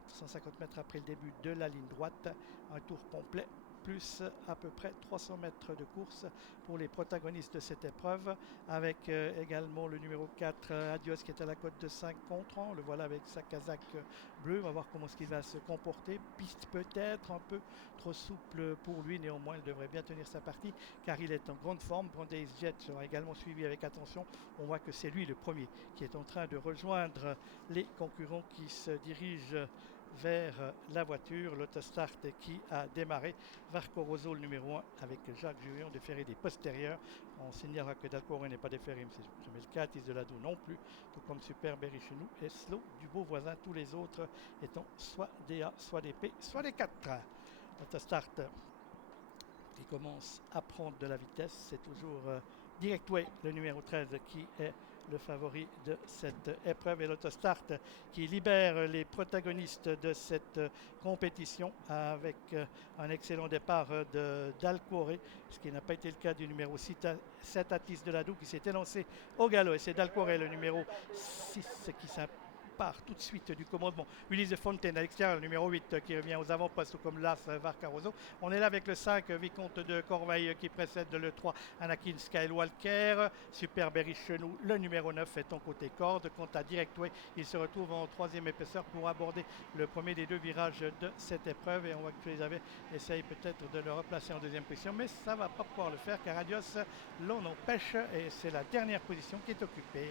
mètres, 150 mètres après le début de la ligne droite. Un tour complet, plus à peu près 300 mètres de course pour les protagonistes de cette épreuve, avec également le numéro 4, Adios, qui est à la cote de 5 contre 1. Le voilà avec sa casaque bleue. On va voir comment il va se comporter. Piste peut-être un peu trop souple pour lui, néanmoins il devrait bien tenir sa partie car il est en grande forme. Brandeis Jet sera également suivi avec attention. On voit que c'est lui le premier qui est en train de rejoindre les concurrents qui se dirigent vers la voiture. L'autostart qui a démarré. Varco Rosso, le numéro 1, avec Jacques Jurion, déféré des postérieurs. On signalera que Dalcore n'est pas déféré, mais c'est jamais le cas. Atis de Lado non plus, tout comme Super Berrichenou et Slow du beau voisin, tous les autres étant soit des A, soit des P, soit des 4. L'autostart qui commence à prendre de la vitesse, c'est toujours Directway, le numéro 13, qui est le favori de cette épreuve, et l'autostart qui libère les protagonistes de cette compétition avec un excellent départ d'Alcore, ce qui n'a pas été le cas du numéro 7, Atis de Ladou, qui s'est élancé au galop, et c'est Dalcore, le numéro 6, qui s'impose tout de suite du commandement. Ulysse de Fontaine à l'extérieur, le numéro 8 qui revient aux avant-postes comme l'As Varcaroso. On est là avec le 5 Vicomte de Corveil qui précède le 3 Anakin Skywalker. Super Berrichenou, le numéro 9 est en côté corde. Quant à Directway, il se retrouve en troisième épaisseur pour aborder le premier des deux virages de cette épreuve, et on voit que les avait essaye peut-être de le replacer en deuxième position, mais ça ne va pas pouvoir le faire car Adios l'on empêche, et c'est la dernière position qui est occupée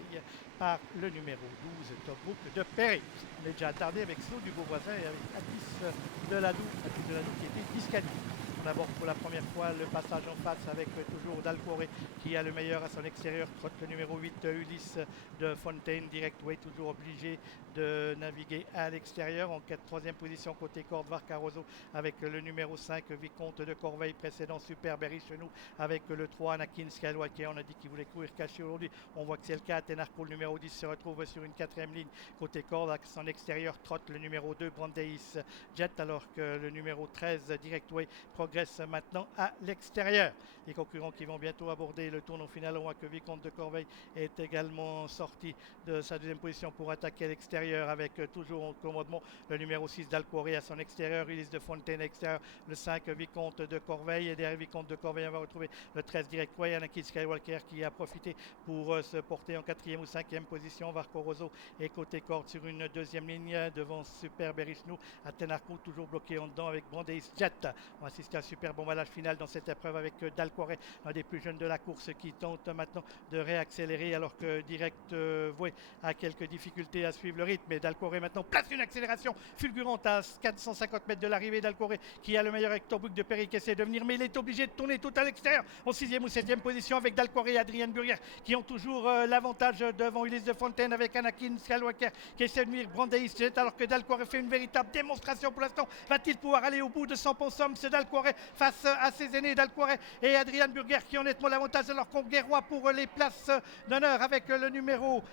par le numéro 12 Top Book de Perry. On est déjà attardé avec Slow du beau voisin et avec Atis de Ladou qui était disqualifié. On aborde pour la première fois le passage en face avec toujours Dalcore qui a le meilleur à son extérieur. Trotte le numéro 8 Ulysse de Fontaine. Directway toujours obligé de naviguer à l'extérieur. En troisième position côté corde, Varcaroso avec le numéro 5 Vicomte de Corveil, précédent Super Berrichenou avec le 3 Anakin Skywalker. On a dit qu'il voulait courir caché aujourd'hui. On voit que c'est le cas. Tenarco, le numéro 10, se retrouve sur une quatrième ligne côté corde. À son extérieur trotte le numéro 2 Brandeis Jet, alors que le numéro 13 Directway progresse maintenant à l'extérieur. Les concurrents qui vont bientôt aborder le tournoi final. On voit que Vicomte de Corveil est également sorti de sa deuxième position pour attaquer à l'extérieur avec toujours en commandement le numéro 6 Dalcore à son extérieur, Ulysse de Fontaine à l'extérieur, le 5 Vicomte de Corveil, et derrière Vicomte de Corveil on va retrouver le 13 Directway, Anakin Skywalker qui a profité pour se porter en quatrième ou cinquième position. Varco Rosso est côté corde sur une deuxième ligne devant Super Berrichenou. À Tenarco toujours bloqué en dedans avec Brandeis Jet. On assiste à un super bombardage final dans cette épreuve avec Dalcore, un des plus jeunes de la course, qui tente maintenant de réaccélérer alors que Directway a quelques difficultés à suivre le rythme. Et Dalcore maintenant place une accélération fulgurante à 450 mètres de l'arrivée. Dalcore qui a le meilleur Hector Book de Perry qui essaie de venir, mais il est obligé de tourner tout à l'extérieur en sixième ou septième position avec Dalcore et Adrien Burger qui ont toujours l'avantage devant Ulysse de Fontaine avec Anakin Skywalker qui essaie de nuire Brandeis Jet, alors que Dalcore fait une véritable démonstration pour l'instant. Va-t-il pouvoir aller au bout de son pensum, ce Dalcore, face à ses aînés Dalcore et Adrien Burger qui ont nettement l'avantage, alors qu'on guerroie pour les places d'honneur avec le numéro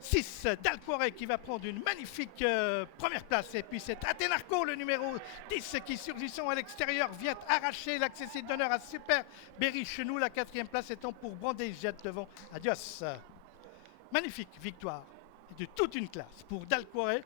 6 Dalcore qui va prendre une magnifique première place, et puis c'est Atenarco, le numéro 10, qui surgissant à l'extérieur vient arracher l'accessible d'honneur à Super Berrichenou, la quatrième place étant pour Brandeis Jet devant Adios. Magnifique victoire de toute une classe pour Dalcore.